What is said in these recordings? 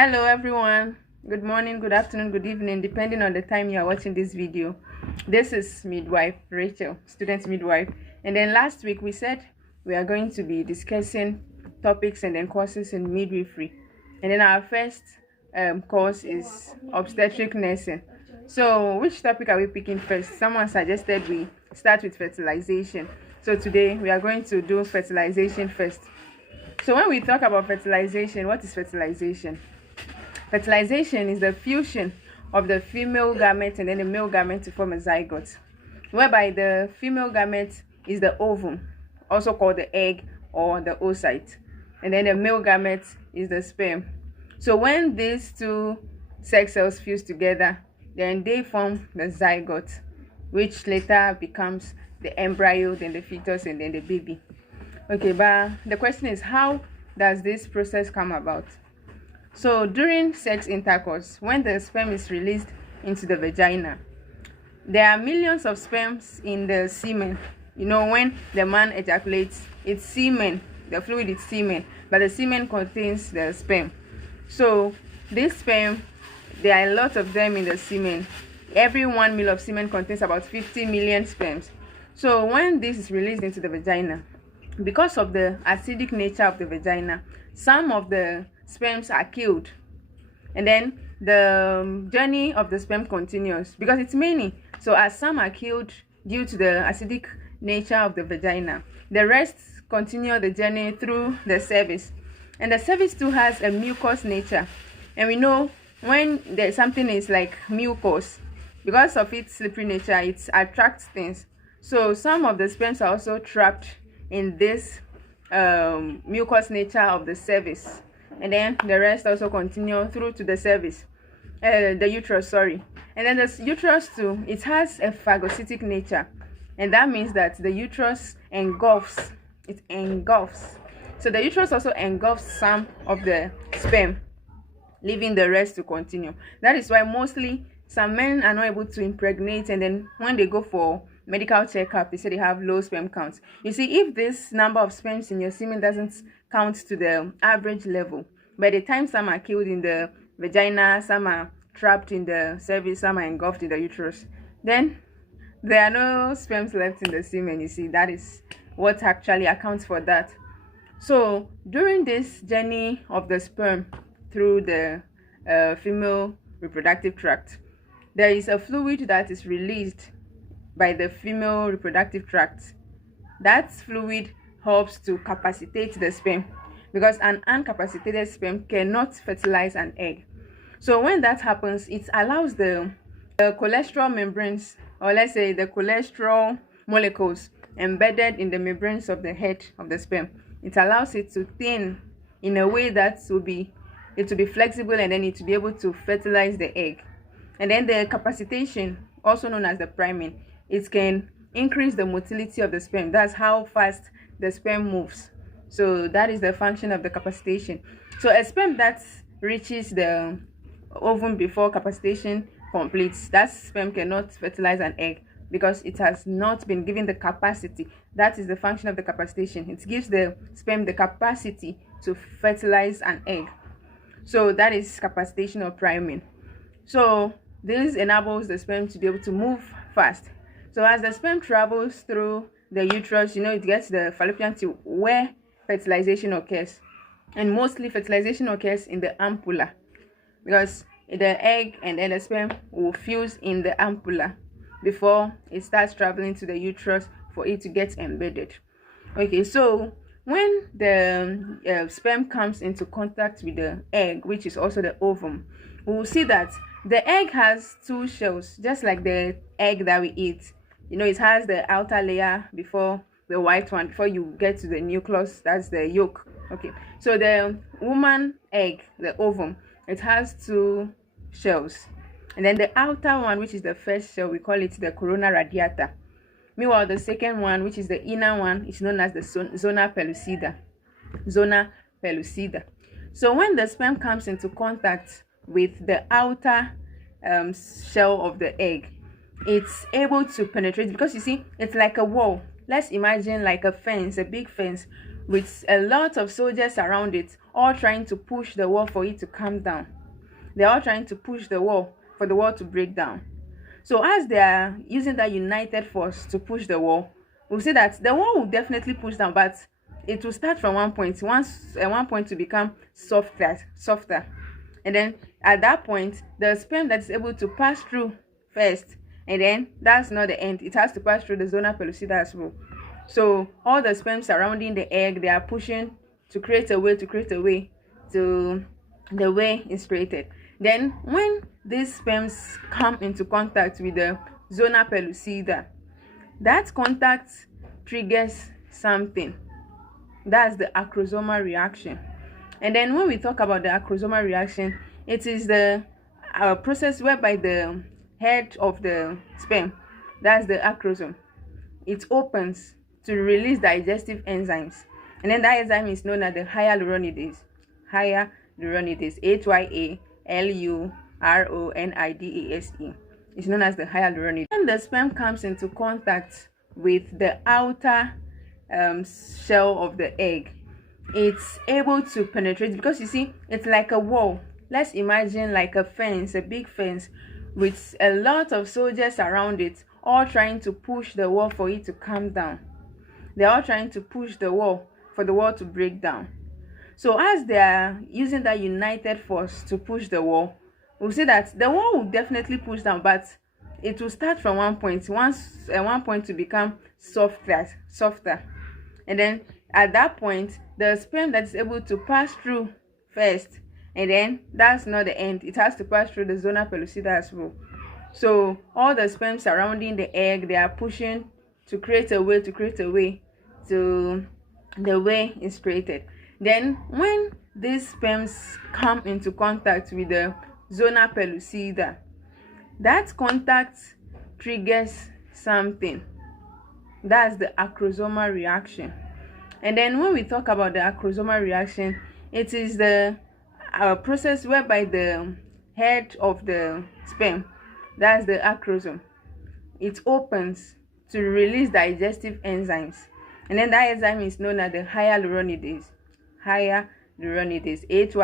Hello everyone. Good morning, good afternoon, good evening, depending on the time you are watching this video. This is midwife Rachel, student midwife. And then last week we said we are going to be discussing topics and then courses in midwifery. And then our first course is obstetric nursing. So which topic are we picking first? Someone suggested we start with fertilization. So today we are going to do fertilization first. So when we talk about fertilization, what is fertilization? Fertilization is the fusion of the female gamete and then the male gamete to form a zygote, whereby the female gamete is the ovum, also called the egg or the oocyte, and then the male gamete is the sperm. So when these two sex cells fuse together, then they form the zygote, which later becomes the embryo, then the fetus, and then the baby. Okay, but the question is, how does this process come about? So during sex intercourse, when the sperm is released into the vagina, there are millions of sperms in the semen. You know, when the man ejaculates, it's semen, the fluid is semen, but the semen contains the sperm. So this sperm, there are a lot of them in the semen. Every 1 ml of semen contains about 50 million sperms. So when this is released into the vagina, because of the acidic nature of the vagina, some of the sperms are killed, and then the journey of the sperm continues because it's many. So as some are killed due to the acidic nature of the vagina, the rest continue the journey through the cervix, and the cervix too has a mucous nature. And we know when there's something is like mucus, because of its slippery nature, it attracts things. So some of the sperms are also trapped in this mucous nature of the cervix, and then the rest also continue through to the cervix, the uterus, sorry. And then the uterus too, it has a phagocytic nature, and that means that the uterus engulfs. So the uterus also engulfs some of the sperm, leaving the rest to continue. That is why mostly some men are not able to impregnate, and then when they go for medical checkup, they say they have low sperm counts. You see, if this number of sperms in your semen doesn't count to the average level, by the time some are killed in the vagina, some are trapped in the cervix, some are engulfed in the uterus, then there are no sperms left in the semen. You see, that is what actually accounts for that. So during this journey of the sperm through the female reproductive tract, there is a fluid that is released by the female reproductive tract. That fluid helps to capacitate the sperm, because an incapacitated sperm cannot fertilize an egg. So when that happens, it allows the cholesterol membranes, or let's say the cholesterol molecules embedded in the membranes of the head of the sperm, it allows it to thin in a way that it will be flexible, and then it will be able to fertilize the egg. And then the capacitation, also known as the priming, it can increase the motility of the sperm. That's how fast the sperm moves. So that is the function of the capacitation. So a sperm that reaches the ovum before capacitation completes, that sperm cannot fertilize an egg because it has not been given the capacity. That is the function of the capacitation. It gives the sperm the capacity to fertilize an egg. So that is capacitation or priming. So this enables the sperm to be able to move fast. So as the sperm travels through the uterus, it gets the fallopian tube where fertilization occurs. And mostly fertilization occurs in the ampulla, because the egg and then the sperm will fuse in the ampulla before it starts traveling to the uterus for it to get embedded. Okay, so when the sperm comes into contact with the egg, which is also the ovum, we will see that the egg has two shells, just like the egg that we eat. It has the outer layer before the white one, before you get to the nucleus, that's the yolk. Okay, so the woman egg, the ovum, it has two shells, and then the outer one, which is the first shell, we call it the corona radiata. Meanwhile, the second one, which is the inner one, is known as the zona pellucida. So when the sperm comes into contact with the outer shell of the egg, it's able to penetrate, because you see, it's like a wall. Let's imagine like a fence, a big fence with a lot of soldiers around it, all trying to push the wall for it to come down. They're all trying to push the wall for the wall to break down. So as they are using that united force to push the wall, we'll see that the wall will definitely push down, but it will start from one point to become softer. And then at that point, the sperm that is able to pass through first, and then that's not the end. It has to pass through the zona pellucida as well. So all the sperm surrounding the egg, they are pushing to create a way to the way is created. Then when these sperms come into contact with the zona pellucida, that contact triggers something. That's the acrosomal reaction. And then when we talk about the acrosomal reaction, it is the process whereby the head of the sperm, that's the acrosome, it opens to release digestive enzymes. And then that enzyme is known as the hyaluronidase. Hyaluronidase. It's known as the hyaluronidase. When the sperm comes into contact with the outer shell of the egg, it's able to penetrate, because you see, it's like a wall. Let's imagine like a fence, a big fence with a lot of soldiers around it, all trying to push the wall for it to come down. They're all trying to push the wall for the wall to break down. So as they are using that united force to push the wall, we'll see that the wall will definitely push down, but it will start from one point to become softer. And then at that point, the sperm that is able to pass through first, and then that's not the end. It has to pass through the zona pellucida as well. So all the sperm surrounding the egg, they are pushing to create a way to the way is created. Then when these sperms come into contact with the zona pellucida, that contact triggers something. That's the acrosomal reaction. And then when we talk about the acrosomal reaction, it is the process whereby the head of the sperm, that's the acrosome, it opens to release digestive enzymes. And then that enzyme is known as the hyaluronidase. Hyaluronidase. It's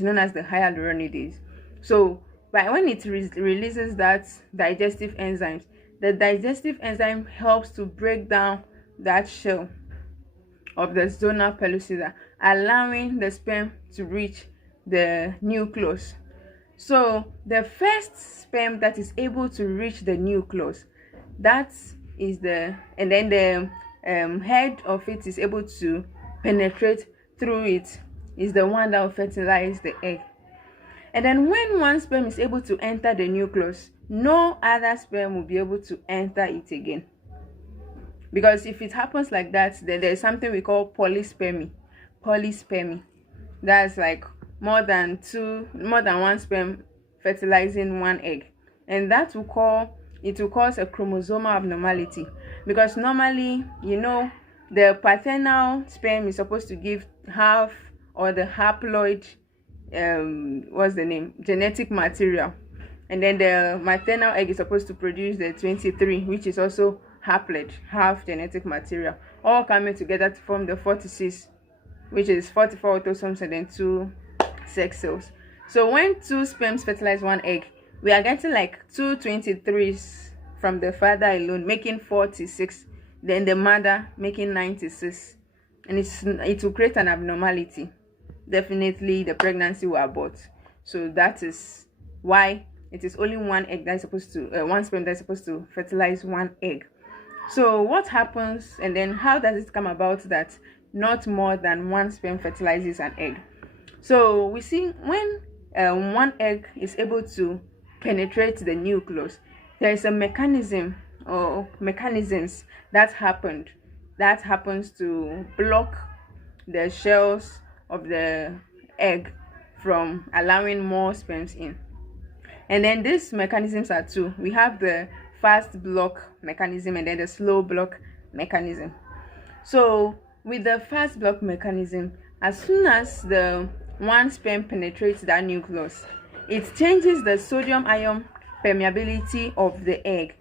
known as the hyaluronidase. So when it releases that digestive enzymes, the digestive enzyme helps to break down that shell of the zona pellucida, allowing the sperm to reach the nucleus. So the first sperm that is able to reach the nucleus, that is the head of it is able to penetrate through it, is the one that will fertilize the egg. And then when one sperm is able to enter the nucleus, no other sperm will be able to enter it again. Because if it happens like that, then there's something we call polyspermy. That's like more than one sperm fertilizing one egg, and that will cause a chromosomal abnormality. Because normally, the paternal sperm is supposed to give half, or the haploid genetic material, and then the maternal egg is supposed to produce the 23, which is also haploid, half genetic material, all coming together to form the 46, which is 44 autosomes and then 2 sex cells. So when 2 sperms fertilize one egg, we are getting like 2 23s from the father alone, making 46, then the mother making 96, and it will create an abnormality. Definitely the pregnancy will abort. So that is why it is only one egg that is supposed to one sperm that is supposed to fertilize one egg. So what happens, and then how does it come about that not more than one sperm fertilizes an egg? So we see when one egg is able to penetrate the nucleus, there is a mechanism or mechanisms that happens to block the shells of the egg from allowing more sperms in. And then these mechanisms are two. We have the fast block mechanism and then the slow block mechanism. So with the fast block mechanism, as soon as the one sperm penetrates that nucleus, it changes the sodium ion permeability of the egg.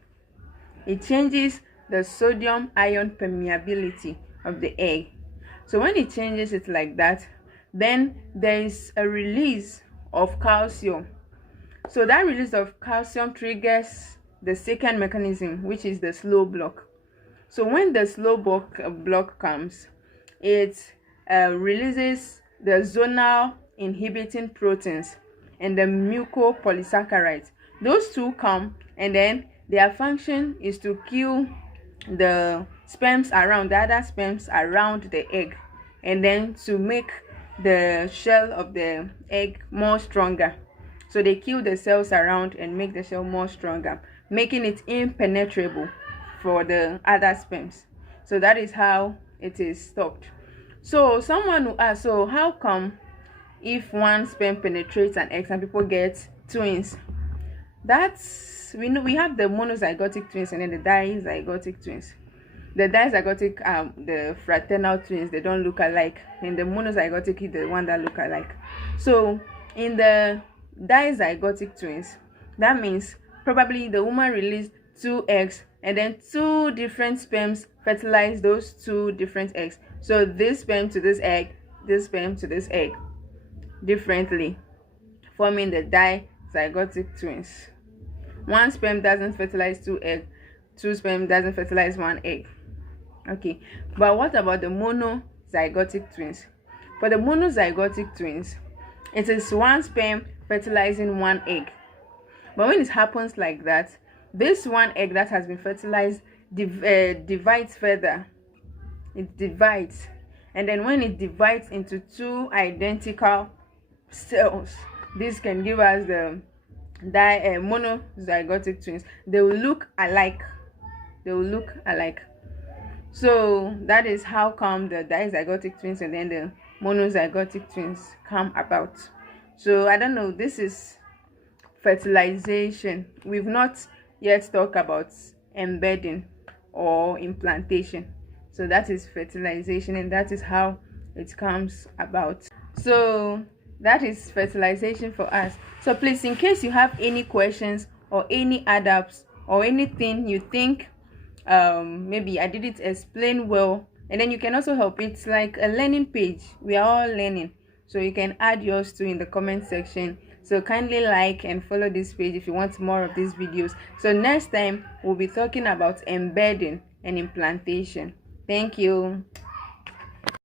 It changes the sodium ion permeability of the egg. So when it changes it like that, then there is a release of calcium. So that release of calcium triggers the second mechanism, which is the slow block. So when the slow block comes, it releases the zonal inhibiting proteins and the mucopolysaccharides. Those two come, and then their function is to kill the sperms around, the other sperms around the egg, and then to make the shell of the egg more stronger. So they kill the cells around and make the shell more stronger, making it impenetrable for the other sperms. So that is how it is stopped. So someone will ask, so how come if one sperm penetrates an egg, some people get twins? That's, we know we have the monozygotic twins and then the dizygotic twins. The dizygotic are the fraternal twins, they don't look alike, and the monozygotic is the one that look alike. So in the dizygotic twins, that means probably the woman released 2 eggs and then 2 different sperms fertilize those 2 different eggs. So this sperm to this egg, this sperm to this egg differently, forming the dizygotic twins. One sperm doesn't fertilize 2 eggs, 2 sperm doesn't fertilize 1 egg. Okay, but what about the monozygotic twins? For the monozygotic twins, it is 1 sperm fertilizing 1 egg. But when it happens like that, this 1 egg that has been fertilized divides further. It divides, and then when it divides into 2 identical cells, this can give us the monozygotic twins. They will look alike. So that is how come the dizygotic twins and then the monozygotic twins come about. So I don't know, this is fertilization. We've not yet talked about embedding or implantation. So that is fertilization, and that is how it comes about. So that is fertilization for us. So please, in case you have any questions or any add-ups or anything you think maybe I didn't explain well, and then you can also help. It's like a learning page, we are all learning, so you can add yours too in the comment section. So kindly like and follow this page if you want more of these videos. So next time we'll be talking about embedding and implantation. Thank you.